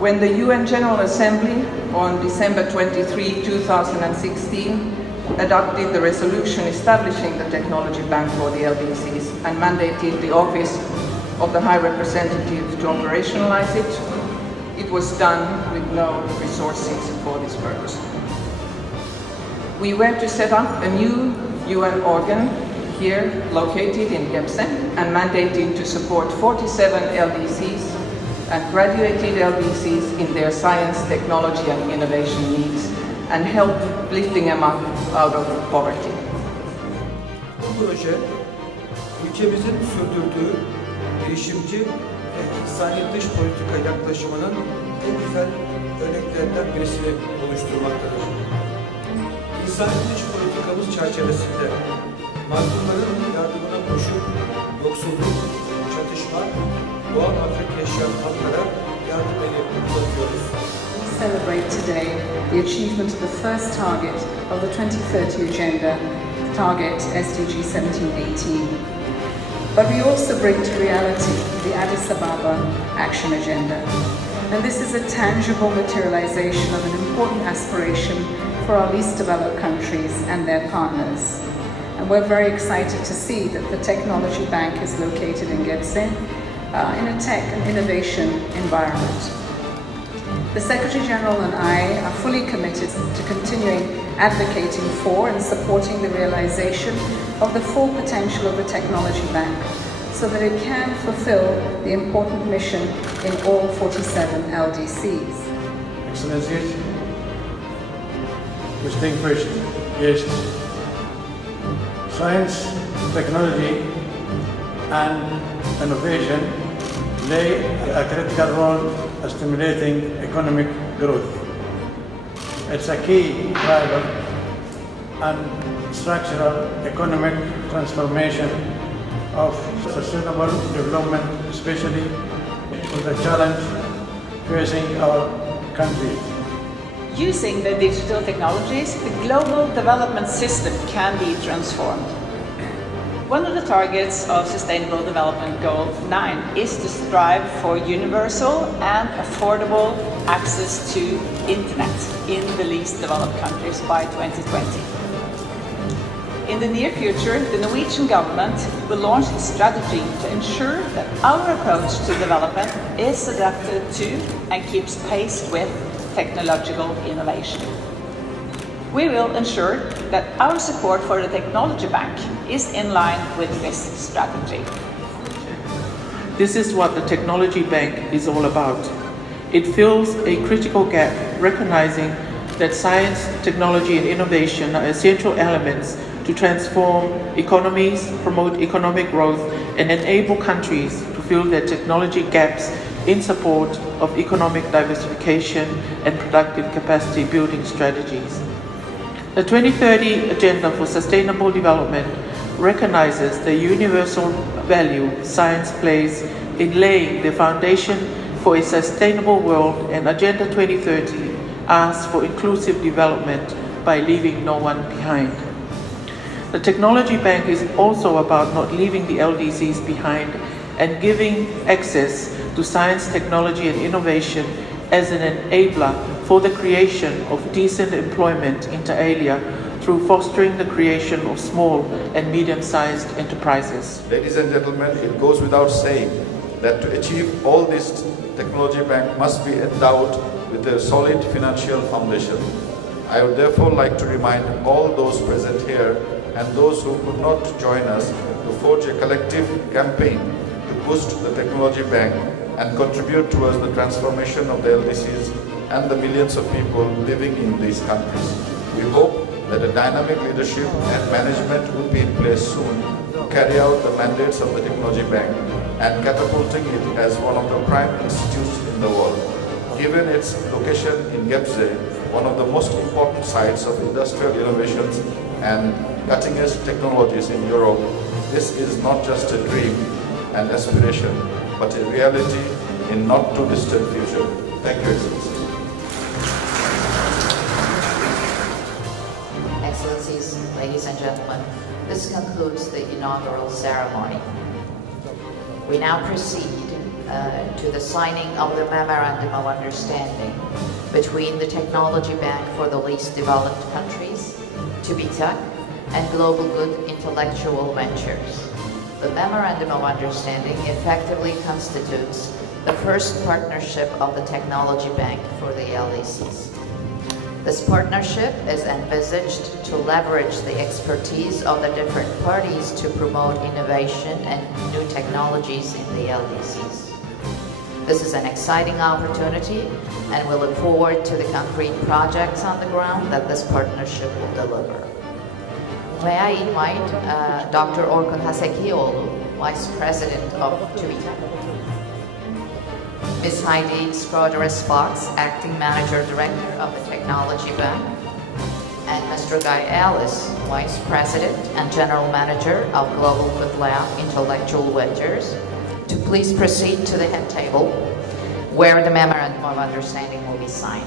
When the UN General Assembly on December 23, 2016 adopted the resolution establishing the Technology Bank for the LDCs and mandated the Office of the High Representative to operationalize it, it was done with no resources for this purpose. We were to set up a new UN organ here located in Gebze and mandated to support 47 LDCs and graduated LDCs in their science, technology and innovation needs and help lifting them up out of poverty. Bu proje ülkemizin sürdürdüğü girişimci ve insani dış politika yaklaşımının en güzel örneklerinden birisini oluşturmaktadır. İnsani dış politikamız çerçevesinde mazlumların yardımına koşup yoksulluk, çatışma, doğal afet yaşayan halklara yardım edip uzatıyoruz. We celebrate today the achievement of the first target of the 2030 Agenda, target SDG 1718. But we also bring to reality the Addis Ababa Action Agenda. And this is a tangible materialization of an important aspiration for our least developed countries and their partners. And we're very excited to see that the Technology Bank is located in Gebze in a tech and innovation environment. The Secretary General and I are fully committed to continuing advocating for and supporting the realization of the full potential of the Technology Bank so that it can fulfill the important mission in all 47 LDCs. Excellencies, distinguished guests, science, technology and innovation play a critical role in stimulating economic growth. It's a key driver and structural economic transformation of sustainable development, especially with the challenge facing our country. Using the digital technologies, the global development system can be transformed. One of the targets of Sustainable Development Goal 9 is to strive for universal and affordable access to internet in the least developed countries by 2020. In the near future, the Norwegian government will launch a strategy to ensure that our approach to development is adapted to and keeps pace with technological innovation. We will ensure that our support for the Technology Bank is in line with this strategy. This is what the Technology Bank is all about. It fills a critical gap, recognizing that science, technology and innovation are essential elements to transform economies, promote economic growth and enable countries to fill their technology gaps in support of economic diversification and productive capacity building strategies. The 2030 Agenda for Sustainable Development recognizes the universal value science plays in laying the foundation for a sustainable world, and Agenda 2030 asks for inclusive development by leaving no one behind. The Technology Bank is also about not leaving the LDCs behind and giving access to science, technology and innovation as an enabler for the creation of decent employment inter alia through fostering the creation of small and medium-sized enterprises. Ladies and gentlemen, it goes without saying that to achieve all this, Technology Bank must be endowed with a solid financial foundation. I would therefore like to remind all those present here and those who could not join us to forge a collective campaign to boost the Technology Bank and contribute towards the transformation of the LDCs and the millions of people living in these countries. We hope that a dynamic leadership and management will be in place soon to carry out the mandates of the Technology Bank and catapulting it as one of the prime institutes in the world. Given its location in Gebze, one of the most important sites of industrial innovations and cutting-edge technologies in Europe, this is not just a dream and aspiration, but a reality in not too distant future. Thank you, Excellencies. Excellencies, ladies and gentlemen, this concludes the inaugural ceremony. We now proceed to the signing of the Memorandum of Understanding between the Technology Bank for the Least Developed Countries, TÜBİTAK, and Global Good Intellectual Ventures. The Memorandum of Understanding effectively constitutes the first partnership of the Technology Bank for the LDCs. This partnership is envisaged to leverage the expertise of the different parties to promote innovation and new technologies in the LDCs. This is an exciting opportunity, and we look forward to the concrete projects on the ground that this partnership will deliver. May I invite Dr. Orkun Hasekioğlu, Vice President of TÜBİTAK, Ms. Heidi Skroderis-Fox, Acting Manager Director of the Technology Bank, and Mr. Guy Ellis, Vice President and General Manager of Global Good Lab Intellectual Ventures, to please proceed to the head table where the Memorandum of Understanding will be signed.